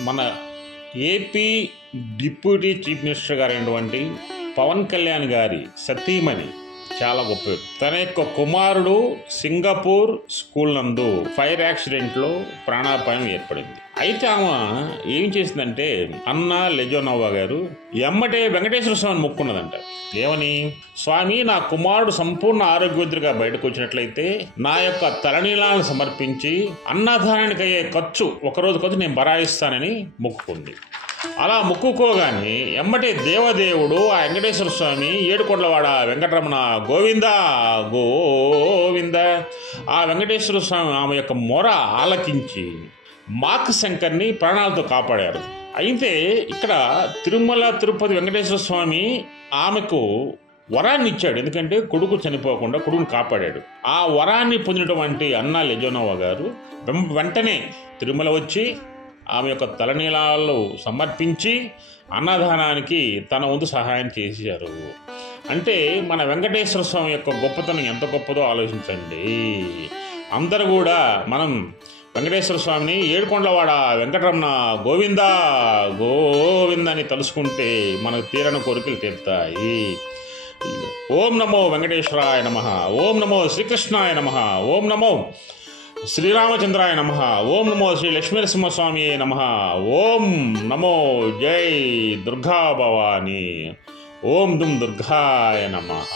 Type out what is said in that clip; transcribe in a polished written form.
మన AP deputy chief minister గారైనటువంటి పవన్ కళ్యాణ్ గారి సతీమణి చాలా గొప్ప. తన యొక్క కుమారుడు సింగపూర్ స్కూల్ నందు ఫైర్ యాక్సిడెంట్లో ప్రాణాపాయం ఏర్పడింది. అయితే ఆమె ఏం చేసిందంటే, అన్నా లెజోనోవా గారు ఎమ్మటే వెంకటేశ్వర స్వామిని మొక్కున్నదంట. ఏమని? స్వామి, నా కుమారుడు సంపూర్ణ ఆరోగ్యవంతుడిగా బయటకు వచ్చినట్లయితే నా యొక్క తలనీలాలను సమర్పించి అన్నదానానికి అయ్యే ఖర్చు ఒకరోజు ఖర్చు నేను బరాయిస్తానని మొక్కుకుంది. అలా మొక్కుకోగానే ఎమ్మటే దేవదేవుడు ఆ వెంకటేశ్వర స్వామి ఏడుకొండలవాడ వెంకటరమణ గోవింద గోవింద ఆ వెంకటేశ్వర స్వామి ఆమె యొక్క మొర ఆలకించి మాక్ శంకర్ని ప్రాణాలతో కాపాడారు. అయితే ఇక్కడ తిరుమల తిరుపతి వెంకటేశ్వర స్వామి ఆమెకు వరాన్ని ఇచ్చాడు. ఎందుకంటే కొడుకు చనిపోకుండా కొడుకుని కాపాడాడు. ఆ వరాన్ని పొందినటువంటి అన్నా లెజోనోవా గారు వెంటనే తిరుమల వచ్చి ఆమె యొక్క తలనీలాలు సమర్పించి అన్నదానానికి తన వంతు సహాయం చేశారు. అంటే మన వెంకటేశ్వర స్వామి యొక్క గొప్పతనం ఎంత గొప్పదో ఆలోచించండి. అందరూ కూడా మనం వెంకటేశ్వర స్వామిని ఏడుకొండలవాడ వెంకటరమణ గోవింద గోవింద అని తలుసుకుంటే మనకు తీరని కోరికలు తీరుతాయి. ఓం నమో వెంకటేశ్వరాయ నమః, ఓం నమో శ్రీకృష్ణాయ నమః, ఓం నమో శ్రీరామచంద్రాయ నమః, ఓం నమో శ్రీ లక్ష్మీనరసింహస్వామి నమః, ఓం నమో జై దుర్గా భవాని, ఓం దుమ్ దుర్గాయ నమః.